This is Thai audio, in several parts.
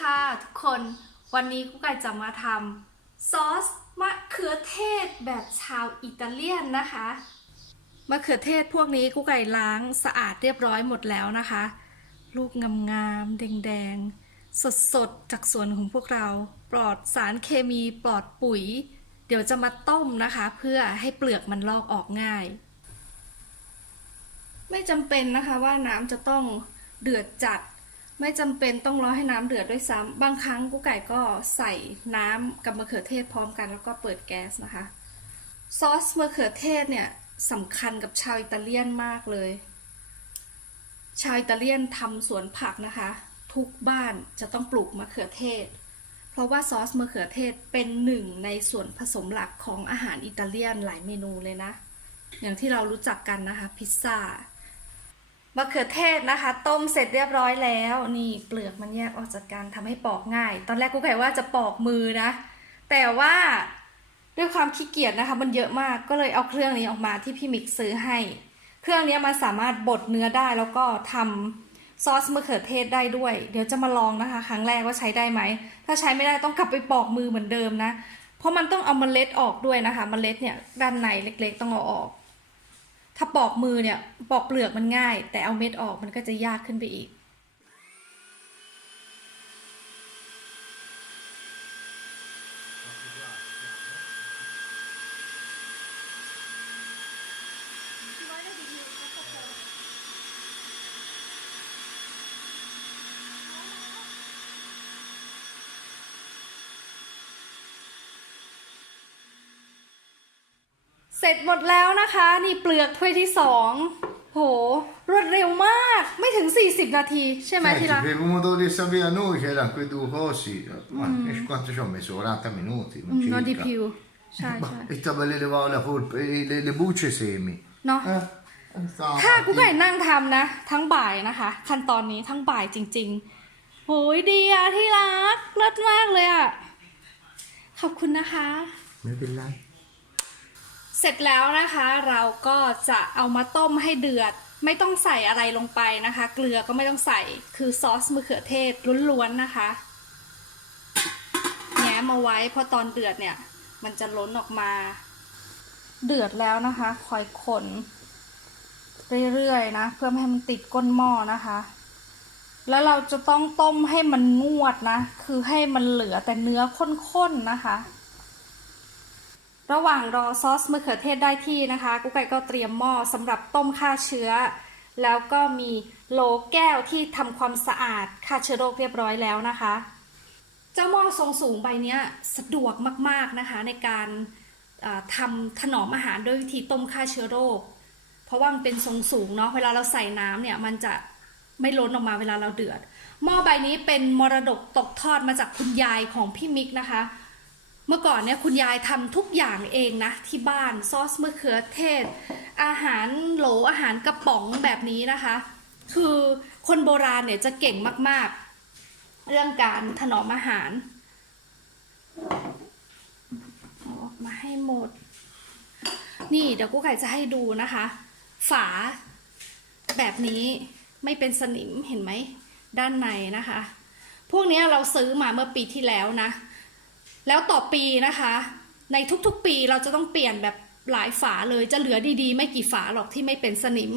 ค่ะทุกคนวันนี้กุ๊กไก่จะมาทำซอสมะเขือเทศแบบชาวอิตาเลียนนะคะมะเขือเทศพวกนี้กุ๊กไก่ล้างสะอาดเรียบร้อยหมดแล้วนะคะ ลูกงามๆแดงๆ สดๆ จากสวนของพวกเรา ปลอดสารเคมีปลอดปุ๋ย เดี๋ยวจะมาต้มนะคะ เพื่อให้เปลือกมันลอกออกง่าย ไม่จำเป็นนะคะว่าน้ำจะต้องเดือดจัด ไม่จำเป็นต้องรอให้น้ำเดือดด้วยซ้ำบางครั้งกุ๊กไก่ก็ใส่น้ำกับมะเขือเทศพร้อมกันแล้วก็เปิดแก๊สนะคะ ซอสมะเขือเทศเนี่ยสำคัญกับชาวอิตาเลียนมากเลย ชาวอิตาเลียนทำสวนผักนะคะ ทุกบ้านจะต้องปลูกมะเขือเทศ เพราะว่าซอสมะเขือเทศเป็นหนึ่งในส่วนผสมหลักของอาหารอิตาเลียนหลายเมนูเลยนะ อย่างที่เรารู้จักกันนะคะ พิซซ่า มะเขือเทศนะคะ ต้มเสร็จเรียบร้อยแล้ว นี่เปลือกมันแยกออกจากกันทำให้ปอกง่าย ตอนแรกกูไก่ว่าจะปอกมือนะ แต่ว่าด้วยความขี้เกียจนะคะ มันเยอะมากก็เลยเอาเครื่องนี้ออกมาที่พี่มิกซื้อให้ เครื่องนี้มันสามารถบดเนื้อได้แล้วก็ทำซอสมะเขือเทศได้ด้วย เดี๋ยวจะมาลองนะคะ ครั้งแรกว่าใช้ได้ไหม ถ้าใช้ไม่ได้ต้องกลับไปปอกมือเหมือนเดิมนะ เพราะมันต้องเอาเมล็ดออกด้วยนะคะ เมล็ดเนี่ยด้านในเล็กๆ ต้องเอาออก ถ้าปอกมือเนี่ยปอกเปลือกมันง่าย แต่เอาเม็ดออกมันก็จะยากขึ้นไปอีก เสร็จหมดแล้วนะคะ นี่เปลือกถ้วยที่สองโห รวดเร็วมาก ไม่ถึง 40 นาที ใช่ไหม Senti, ที่รัก per i pomodori Savia noi c'erano quei due cosi, ma quanto ci ho messo? 40 minuti, อืม non นอนดี circa. พิวใช่ Ma ใช่ e stava le, levavo la polpa, e le, le bucce e i semi. เนาะ Eh? Stava ถ้า กู avanti. ไก่นั่งทำนะ ทั้งบ่ายนะคะ ขั้นตอนนี้ทั้งบ่ายจริงๆ โหยดีอะที่รักเลิศมากเลยอะขอบคุณนะคะ Non è là? เสร็จแล้วนะคะเราก็จะเอามาต้มให้เดือด ไม่ต้องใส่อะไรลงไปนะคะ เกลือก็ไม่ต้องใส่คือซอสมะเขือเทศล้วนๆนะคะแง้มเอาไว้เพราะตอนเดือดเนี่ย มันจะล้นออกมา เดือดแล้วนะคะ คอยคนเรื่อยๆนะเพื่อไม่ให้มันติดก้นหม้อนะคะ แล้วเราจะต้องต้มให้มันงวดนะ คือให้มันเหลือแต่เนื้อข้นๆนะคะ ระหว่างรอซอสมะเขือเทศได้ที่นะคะ กุ๊กไก่ก็เตรียมหม้อสำหรับต้มฆ่าเชื้อ แล้วก็มีโหลแก้วที่ทำความสะอาดฆ่าเชื้อโรคเรียบร้อยแล้วนะคะ เจ้าหม้อทรงสูงใบนี้สะดวกมากๆนะคะในการทำถนอมอาหารด้วยวิธีต้มฆ่าเชื้อโรค เพราะว่ามันเป็นทรงสูงเนาะเวลาเราใส่น้ำเนี่ยมันจะไม่ล้นออกมาเวลาเราเดือด หม้อใบนี้เป็นมรดกตกทอดมาจากคุณยายของพี่มิกนะคะ เมื่อก่อนเนี่ยคุณยายทำทุกอย่างเองนะ ที่บ้านซอสมะเขือเทศ อาหารโหลอาหารกระป๋องแบบนี้นะคะ คือคนโบราณเนี่ยจะเก่งมากๆ เรื่องการถนอมอาหารออกมาให้หมด นี่เดี๋ยวกูไก่จะให้ดูนะคะ ฝาแบบนี้ไม่เป็นสนิมเห็นไหมด้านในนะคะ พวกนี้เราซื้อมาเมื่อปีที่แล้วนะ แล้วต่อปีนะคะ ในทุกๆปีเราจะต้องเปลี่ยนแบบหลายฝาเลยจะเหลือดีๆ ไม่กี่ฝาหรอกที่ไม่เป็นสนิม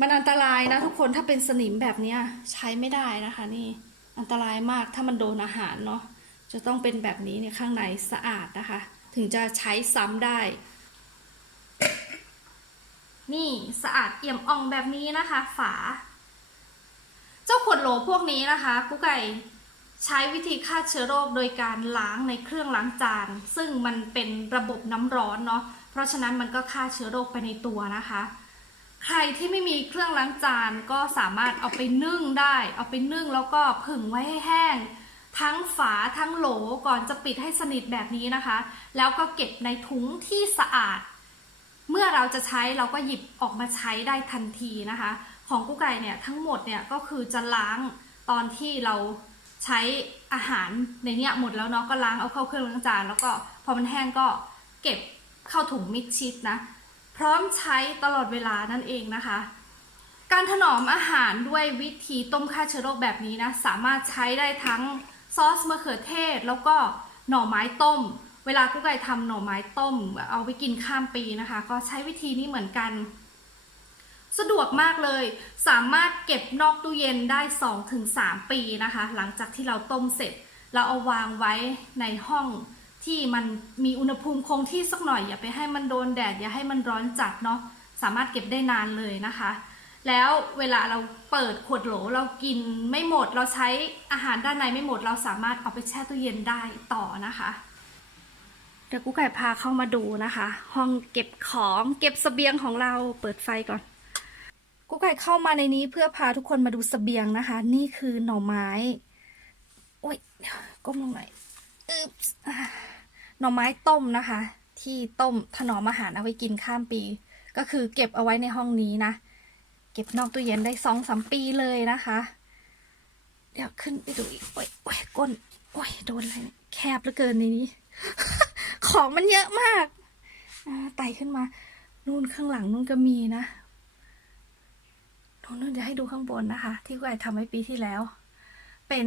มันอันตรายนะทุกคนถ้าเป็นสนิมแบบนี้ใช้ไม่ได้นะคะนี่อันตรายมากถ้ามันโดนอาหารเนาะจะต้องเป็นแบบนี้เนี่ยข้างในสะอาดนะคะ ถึงจะใช้ซ้ำได้ นี่สะอาดเอี่ยมอ่องแบบนี้นะคะ ฝา เจ้าขวดโหลพวกนี้นะคะกุ๊กไก่ ใช้วิธีฆ่าเชื้อโรคโดยการล้างในเครื่องล้างจาน ซึ่งมันเป็นระบบน้ำร้อนเนาะเพราะฉะนั้นมันก็ฆ่าเชื้อโรคไปในตัวนะคะ ใครที่ไม่มีเครื่องล้างจานก็สามารถเอาไปนึ่งได้ เอาไปนึ่งแล้วก็ผึ่งไว้ให้แห้ง ทั้งฝาทั้งโหลก่อนจะปิดให้สนิทแบบนี้นะคะ แล้วก็เก็บในถุงที่สะอาด เมื่อเราจะใช้เราก็หยิบออกมาใช้ได้ทันทีนะคะ ของกุ๊กไก่เนี่ยทั้งหมดเนี่ยก็คือจะล้างตอนที่เรา ใช้อาหารในเนี้ยหมดแล้วเนาะก็ล้างเอาเข้าเครื่องล้างจานแล้วก็พอมันแห้งก็เก็บเข้าถุงมิดชิดนะ พร้อมใช้ตลอดเวลานั่นเองนะคะ การถนอมอาหารด้วยวิธีต้มฆ่าเชื้อโรคแบบนี้นะสามารถใช้ได้ทั้งซอสมะเขือเทศ แล้วก็หน่อไม้ต้ม เวลากุ๊กไก่ทำหน่อไม้ต้ม เอาไปกินข้ามปีนะคะ ก็ใช้วิธีนี้เหมือนกัน สะดวกมากเลย สามารถเก็บนอกตู้เย็นได้ 2-3 ปีนะคะ หลังจากที่เราต้มเสร็จ เราเอาวางไว้ในห้องที่มันมีอุณหภูมิคงที่สักหน่อย อย่าไปให้มันโดนแดด อย่าให้มันร้อนจัดเนาะสามารถเก็บได้นานเลยนะคะ แล้วเวลาเราเปิดขวดโหลเรากินไม่หมด เราใช้อาหารด้านในไม่หมด เราสามารถเอาไปแช่ตู้เย็นได้ต่อนะคะเดี๋ยวกูไก่พาเข้ามาดูนะคะ ห้องเก็บของเก็บเสบียงของเราเปิดไฟก่อน กูไก่เข้ามาในนี้เพื่อพาทุกคนมาดูเสบียงนะคะ นี่คือหน่อไม้โอ้ยก้มลงหน่อยอึ๊บหน่อไม้ต้มนะคะ ที่ต้มถนอมอาหารเอาไว้กินข้ามปี ก็คือเก็บเอาไว้ในห้องนี้นะ เก็บนอกตู้เย็นได้สองสามปีเลยนะคะ เดี๋ยวขึ้นไปดูอีกโอ้ยโอ้ยก้นโอ้ยโดนอะไรแคบเหลือเกินในนี้ ของมันเยอะมากไต่ขึ้นมา นู่นข้างหลังนู่นก็มีนะ นู่นจะให้ดูข้างบนนะคะ ที่กูไอทำไว้ปีที่แล้ว เป็น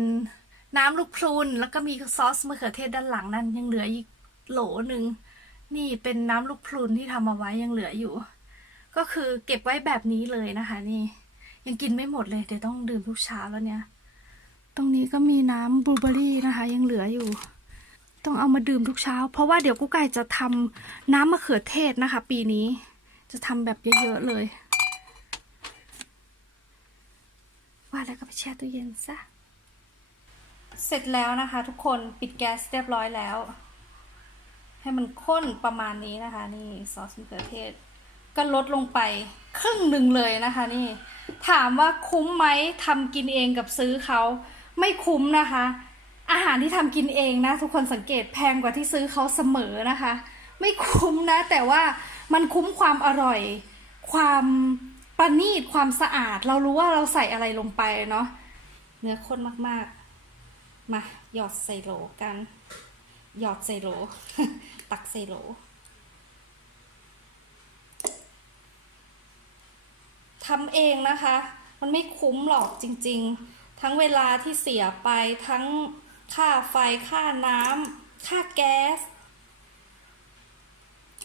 น้ำลูกพรุนแล้วก็มีซอสมะเขือเทศด้านหลังนั่นยังเหลืออีกโหลหนึ่งนี่เป็นน้ำลูกพรุนที่ทำเอาไว้ยังเหลืออยู่ ก็คือเก็บไว้แบบนี้เลยนะคะ นี่ ยังกินไม่หมดเลยเดี๋ยวต้องดื่มทุกเช้าแล้วเนี่ย ตรงนี้ก็มีน้ำบลูเบอรี่นะคะ ยังเหลืออยู่ ต้องเอามาดื่มทุกเช้า เพราะว่าเดี๋ยวกุ๊กไก่จะทำน้ำมะเขือเทศนะคะ ปีนี้ จะทำแบบเยอะๆเลย ว่าแล้วก็ไปแช่ตู้เย็นซะ เสร็จแล้วนะคะทุกคนปิดแก๊สเรียบร้อยแล้ว ให้มันข้นประมาณนี้นะคะ นี่ซอสมะเขือเทศ ก็ลดลงไปครึ่งหนึ่งเลยนะคะ นี่ ถามว่าคุ้มไหมทำกินเองกับซื้อเขาไม่คุ้มนะคะ อาหารที่ทำกินเองนะ ทุกคนสังเกตแพงกว่าที่ซื้อเขาเสมอนะคะ ไม่คุ้มนะ แต่ว่ามันคุ้มความอร่อย ความ ประณีตความสะอาด เรารู้ว่าเราใส่อะไรลงไปเนาะเนื้อข้นมากๆ มาหยอดใส่โหลกัน หยอดใส่โหล ตักใส่โหลทำเองนะคะ มันไม่คุ้มหรอกจริง ๆ ทั้งเวลาที่เสียไปทั้งค่าไฟค่าน้ำค่าแก๊ส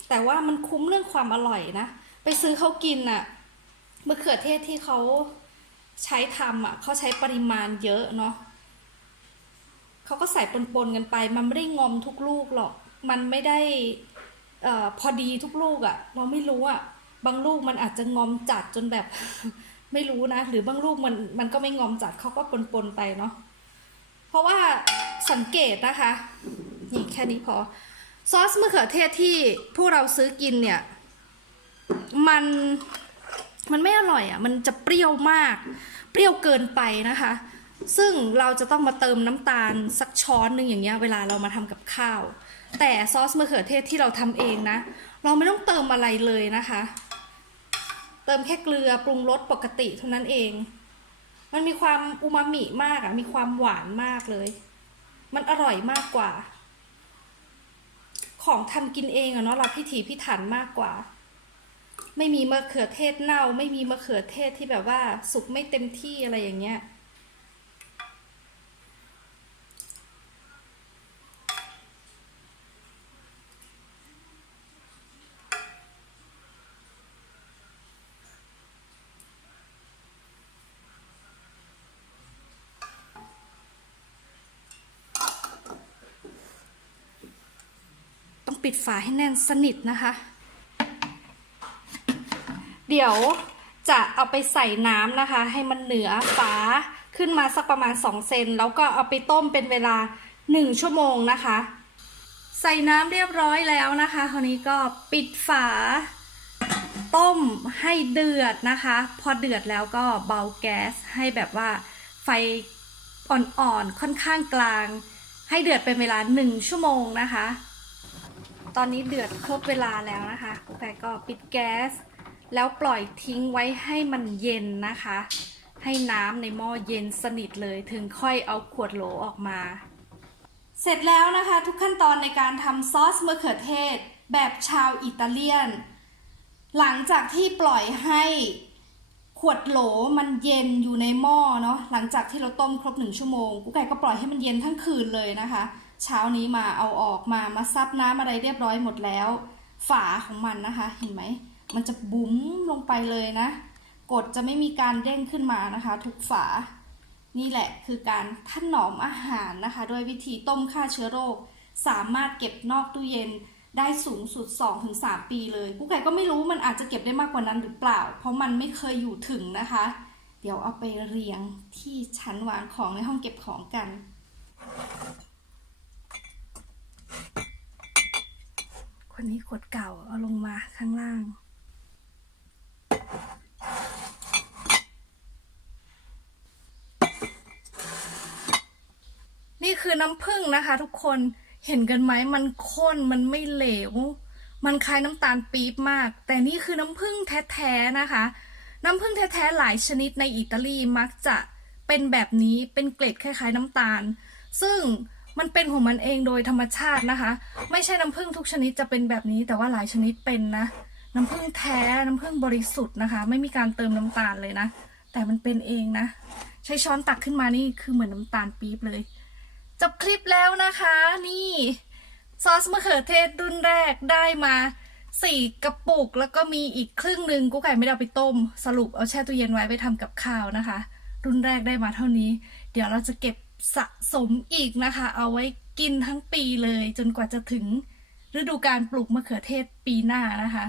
แต่ว่ามันคุ้มเรื่องความอร่อยนะ ไปซื้อเขากินอะ มะเขือเทศที่เขาใช้ทำอะเขาใช้ปริมาณเยอะเนาะเขาก็ใส่ปนๆกันไป มันไม่ได้งอมทุกลูกหรอก มันไม่ได้เออพอดีทุกลูกอะเราไม่รู้อะบางลูกมันอาจจะงอมจัดจนแบบ ไม่รู้นะ หรือบางลูกมันมันก็ไม่งอมจัดเขาก็ปนๆไปเนาะเพราะว่าสังเกตนะคะนี่แค่นี้พอซอสมะเขือเทศที่พวกเราซื้อกินเนี่ย มัน มันไม่อร่อยอะ มันจะเปรี้ยวมาก เปรี้ยวเกินไปนะคะ ซึ่งเราจะต้องมาเติมน้ำตาลสักช้อนหนึ่งอย่างเงี้ยเวลาเรามาทำกับข้าว แต่ซอสมะเขือเทศที่เราทำเองนะ เราไม่ต้องเติมอะไรเลยนะคะ เติมแค่เกลือปรุงรสปกติเท่านั้นเอง มันมีความอูมามิมากอะ่ะ มีความหวานมากเลย มันอร่อยมากกว่า ของทำกินเองอะเนาะเราพิถีพิถันมากกว่า ไม่มีมะเขือเทศเน่า ไม่มีมะเขือเทศที่แบบว่า สุกไม่เต็มที่อะไรอย่างเงี้ยต้องปิดฝาให้แน่นสนิทนะคะ เดี๋ยวจะเอาไปใส่น้ำนะคะ ให้มันเหนือฝาขึ้นมาสักประมาณ 2 เซน แล้วก็เอาไปต้มเป็นเวลา 1 ชั่วโมงนะคะ ใส่น้ำเรียบร้อยแล้วนะคะ คราวนี้ก็ปิดฝา ต้มให้เดือดนะคะ พอเดือดแล้วก็เบาแก๊สให้แบบว่าไฟอ่อนๆค่อนข้างกลาง ให้เดือดเป็นเวลา 1 ชั่วโมงนะคะ ตอนนี้เดือดครบเวลาแล้วนะคะแต่ก็ปิดแก๊ส แล้วปล่อยทิ้งไว้ให้มันเย็นนะคะ ให้น้ำในหม้อเย็นสนิทเลยถึงค่อยเอาขวดโหลออกมา เสร็จแล้วนะคะทุกขั้นตอนในการทำซอสมะเขือเทศ แบบชาวอิตาเลียน หลังจากที่ปล่อยให้ขวดโหลมันเย็นอยู่ในหม้อเนาะหลังจากที่เราต้มครบหนึ่งชั่วโมงกุ๊กไก่ก็ปล่อยให้มันเย็นทั้งคืนเลยนะคะ เช้านี้มาเอาออกมามาซับน้ำอะไรเรียบร้อยหมดแล้ว ฝาของมันนะคะเห็นไหม มันจะบุ๋มลงไปเลยนะ กดจะไม่มีการเด้งขึ้นมานะคะ ทุกฝา นี่แหละคือการถนอมอาหารนะคะ ด้วยวิธีต้มฆ่าเชื้อโรค สามารถเก็บนอกตู้เย็นได้สูงสุด 2-3 ปีเลยกุ๊กไก่ก็ไม่รู้มันอาจจะเก็บได้มากกว่านั้นหรือเปล่า เพราะมันไม่เคยอยู่ถึงนะคะ เดี๋ยวเอาไปเรียงที่ชั้นวางของในห้องเก็บของกันคนนี้ขวดเก่าเอาลงมาข้างล่าง น้ำผึ้งนะคะ ทุกคนเห็นกันไหมมันข้นมันไม่เหลว มันคล้ายน้ำตาลปี๊บมาก แต่นี่คือน้ำผึ้งแท้ๆนะคะ น้ำผึ้งแท้ๆหลายชนิดในอิตาลีมักจะเป็นแบบนี้เป็นเกล็ดคล้ายๆน้ำตาล ซึ่งมันเป็นของมันเองโดยธรรมชาตินะคะ ไม่ใช่น้ำผึ้งทุกชนิดจะเป็นแบบนี้ แต่ว่าหลายชนิดเป็นนะ น้ำผึ้งแท้น้ำผึ้งบริสุทธิ์นะคะ ไม่มีการเติมน้ำตาลเลยนะ แต่มันเป็นเองนะ ใช้ช้อนตักขึ้นมานี่คือเหมือนน้ำตาลปี๊บเลย จบคลิปแล้วนะคะ นี่ซอสมะเขือเทศรุ่นแรกได้มาสี่กระปุก แล้วก็มีอีกครึ่งหนึ่งกุ๊กไก่ไม่ได้เอาไปต้ม สรุปเอาแช่ตู้เย็นไว้ไปทำกับข้าวนะคะ รุ่นแรกได้มาเท่านี้ เดี๋ยวเราจะเก็บสะสมอีกนะคะ เอาไว้กินทั้งปีเลย จนกว่าจะถึงฤดูการปลูกมะเขือเทศปีหน้านะคะ